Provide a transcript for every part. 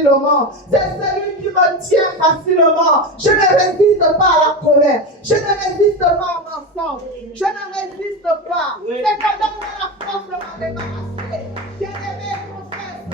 facilement. C'est celui qui me tient facilement. Je ne résiste pas à la colère. Je ne résiste pas au mensonge. Je ne résiste pas. C'est quand on a la force de m'en débarrasser. Bien-aimé, confesse.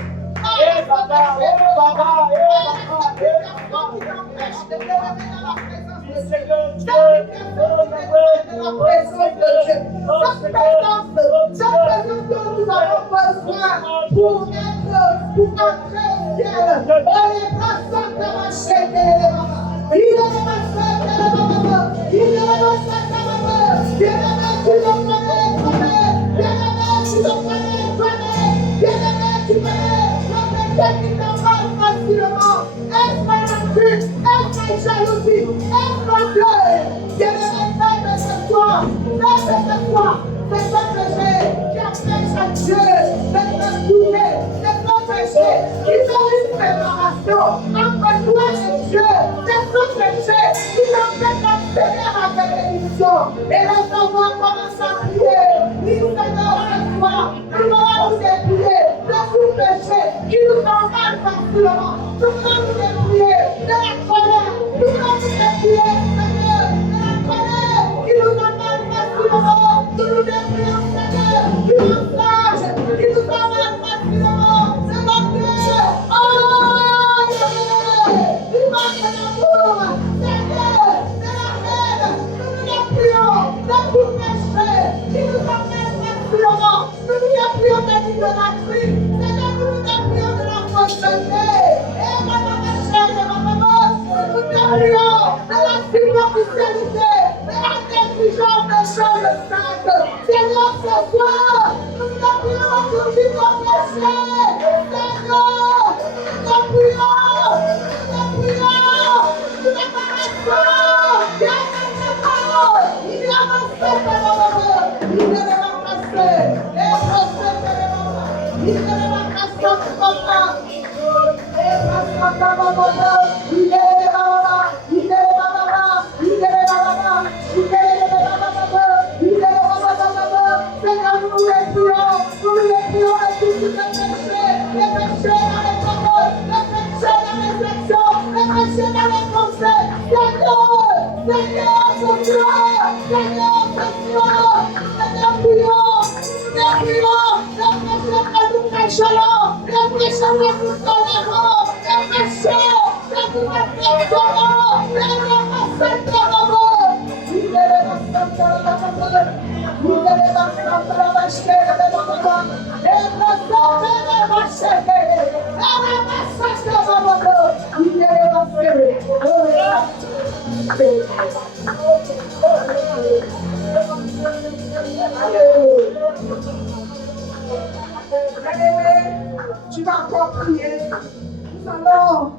Et là, on va commencer à prier. Dis Seigneur, cette fois, nous allons nous déplier de tout péché qui nous embarque facilement. Nous allons nous déplier de la colère. Nous allons nous déplier, Seigneur, de la colère qui nous embarque facilement. Nous nous déplions, Seigneur, du mensonge qui nous embarque facilement. C'est notre Dieu. Oh, du manque d'amour, Seigneur, de la haine. Nous nous déplions de tout péché qui nous embarque facilement. Nous nous déplions de l'idolâtrie. Seigneur, nous nous déplions de la fausseté. Et maman, nous nous déplions de la superficialité, de la négligence des choses saintes. Seigneur, ce soir, nous nous déplions aujourd'hui de péché. Seigneur, nous nous déplions, nous nous débarrassons. Viens avec tes paroles. Il y a un secret dans le monde. Il y a des macassés. Et il y a des macassés qui comprennent. Tu vas encore prier. Nous allons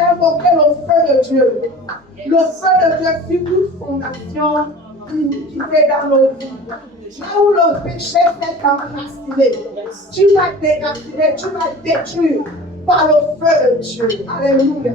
invoquer le feu de Dieu. Le feu de Dieu sur toute fondation iniquité dans nos vies. Là où le péché s'est enraciné, tu vas déraciner, tu vas détruire par le feu de Dieu. Alléluia.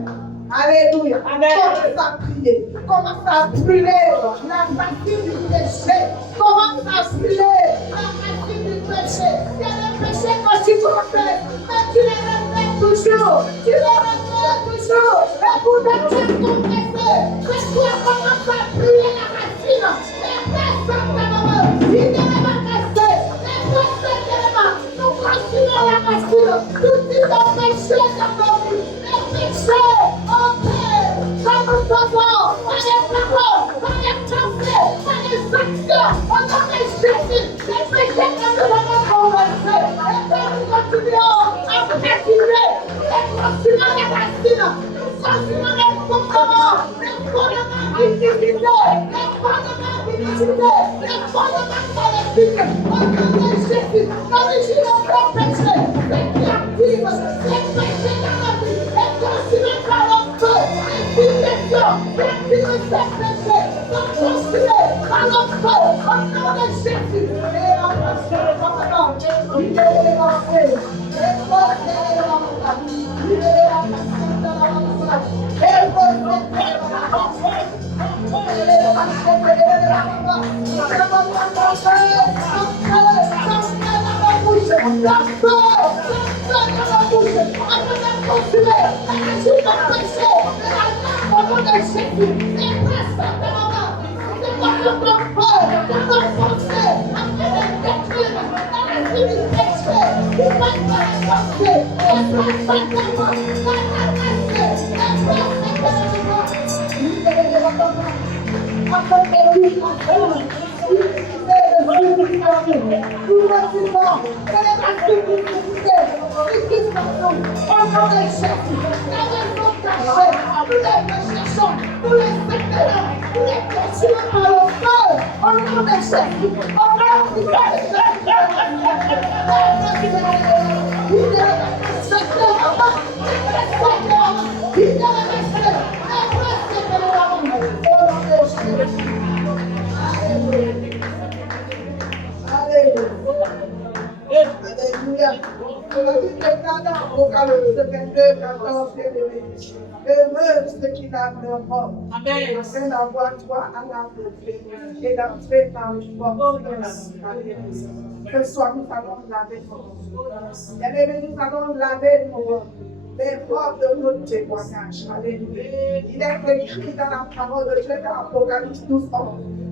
Alléluia. Commence à prier. Commence à brûler la racine du péché. Commence à brûler la racine du péché. Il y a des péchés que tu confesses, mais tu les répètes toujours. Tu les répètes toujours. Et pour te faire confesser, que toi commence à brûler la racine. Et personne ne va. Il ne va pas casser. Et personne ne va. Nous continuons la racine. Tout type de péché dans nos vies. Les péchés. Par les paroles, par les pensées, par les actions, au nom de Jésus, les péchés que nous avons conversés, et que nous continuons à pratiquer, nous continuons les racines, nous continuons les fondements d'iniquité, les fondements d'iniquité, les fondements maléfiques, au nom de Jésus, l'origine de péché, les qui activent, les péchés dans la vie, et continuons par le feu. consumé. L'esprit de péché, de la mort au nom de Jésus. Et respecte la main. C'est pas de ton feu, de ton pensée, afin de détruire dans l'esprit du péché. Il va te respecter. Et respecte la main. Alléluia. Heureux ceux qui l'adoreront. Amen. Afin d'avoir toi à la beauté et d'entrer dans le force. Ce soir, nous allons laver nos mains. Bien-aimés, nous allons laver nos les robes de notre témoignage. Alléluia. Il est écrit dans la parole de Dieu dans l'Apocalypse 12.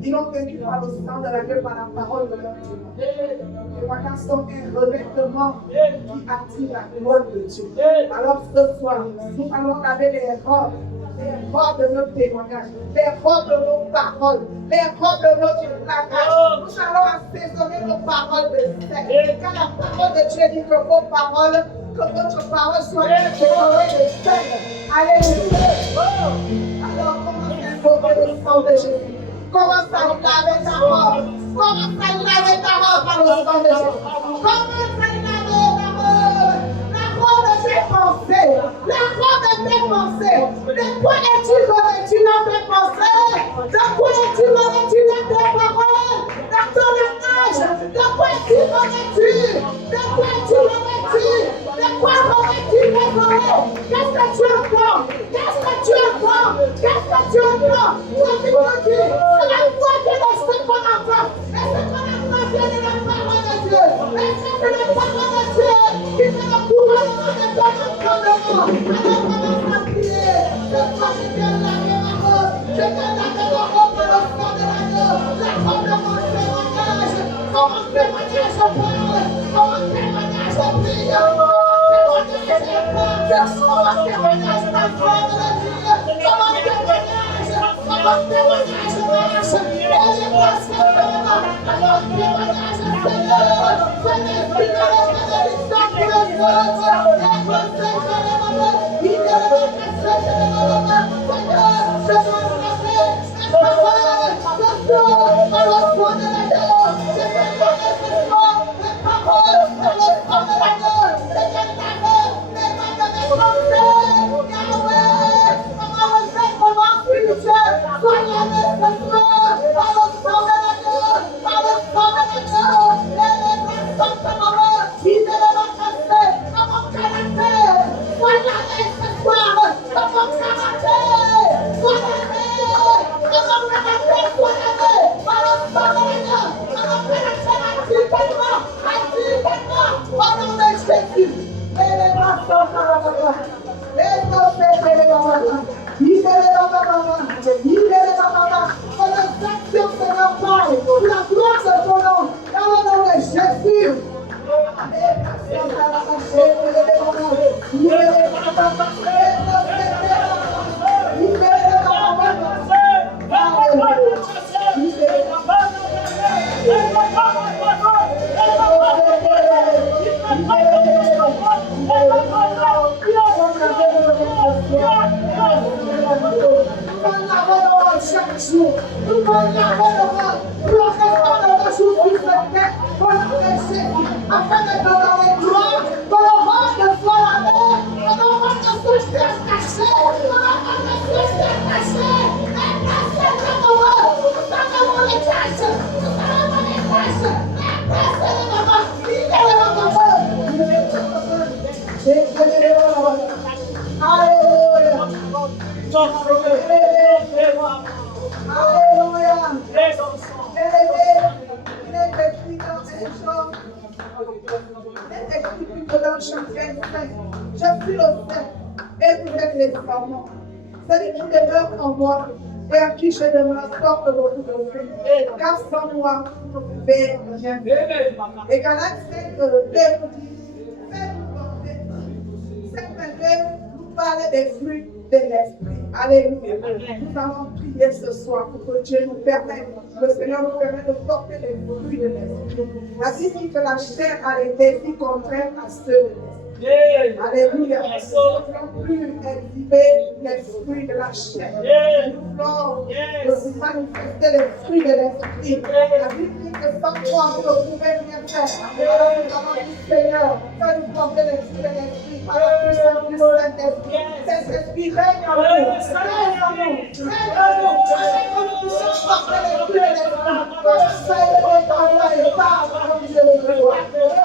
Ils n'ont vaincu par le sang de la gueule, par la parole de leur témoignage. Les témoignages sont un revêtement qui attire la gloire de Dieu. Alors ce soir, nous allons laver les robes de notre témoignage, les robes de nos paroles, les robes de notre langage. Nous allons assaisonner nos paroles de sel. Car la parole de Dieu dit que vos paroles, que votre parole soit décorée de sel. Alléluia. Alors commencez à invoquer le sang de Jésus. Commence à laver ta robe. Commence à laver ta robe par le sang de Jésus. Commence à laver ta robe. La robe de tes pensées. La robe de tes pensées. De quoi es-tu revêtu dans tes pensées? De quoi es-tu revêtu dans tes paroles? Dans ton langage? De quoi es-tu revêtu? De quoi es-tu revêtu? De quoi revêtu tes paroles? Qu'est-ce que tu entends? Qu'est-ce que tu entends? Qu'est-ce que tu entends? Toi qui me dis, c'est la foi que l'esprit qu'on entend. Et ce qu'on entend vient de la parole de Dieu. Et c'est la parole de Dieu qui fait le gouvernement de ton entendement. Alors commence à prier. Ce soir, je viens de laver ma robe. Je viens de laver ma robe par le sang de l'agneau. La robe de mon témoignage. Comme mon témoignage je parle. Comme mon témoignage je prie. Comme mon témoignage je parle. Comme mon témoignage je parle de Dieu. Comme mon témoignage. Comme mon témoignage je marche. Et je passe le temps. Comme mon témoignage je Seigneur. C'est l'esprit de la bénédiction pour les autres. Et pour ceux qui les il est le Seigneur. Seigneur, je veux frapper mes paroles. Je suis par le sang de l'agneau. Je veux donner ce soir mes paroles par le sang de l'agneau. Je veux laver mes mains de mes pensées. Yahweh, comment le fait, comment spirituel. Sois lavé ce soir par le sang de l'agneau. Par le sang de l'agneau. Et les mains sont de maman. Il est le cassé dans mon caractère. Sois lavé ce soir dans mon caractère. Sois lavé dans mon caractère. Sois lavé par le sang de l'agneau. Dans mon caractère activement. Activement. Au nom de Jésus. Et les mains sont de maman. Et nos fêtes de maman. Il est le maman. Il est le maman. Que les actions se leur parlent. Pour la gloire de ton nom. Dans le nom de Jésus. Chaque jour, nous allons le restant de nos jours sur cette terre pour nous laisser, afin de nous donner gloire, que le monde soit lavé, que le monde soit caché, que le monde soit caché, et caché comme nous, nous allons les cacher, nous allons les cacher, et cacher les mamans, il est le maman, alléluia. Alléluia. Il est écrit dans un chant. Il est écrit dans Chant 25. Je suis le Saint et vous êtes les enfants. Celui qui demeure en moi et à qui je demeure porte beaucoup de fruits. Car sans moi, vous ne pouvez rien faire. Et quand l'acte de vous dit, faites-vous porter. Cette manière, nous parlons des fruits de l'esprit. Alléluia. Nous allons prier ce soir pour que Dieu nous permette, le Seigneur nous permette de porter les fruits de l'esprit. La Bible dit que la chair a les défis contraires à ceux de l'esprit. Alléluia. Nous ne voulons plus exhiber les fruits de la chair. Nous voulons manifester les fruits de l'esprit. La Bible dit que sans toi, vous ne pouvez rien faire. Alors nous avons dit, Seigneur, fais-nous porter les fruits de l'esprit par la puissance du Saint-Esprit. Saint-Esprit, règne en nous. Règne en nous. Règne en nous. Que nous puissions porter les fruits de l'esprit. Que le Seigneur est en toi et parle comme Dieu le doit. Nous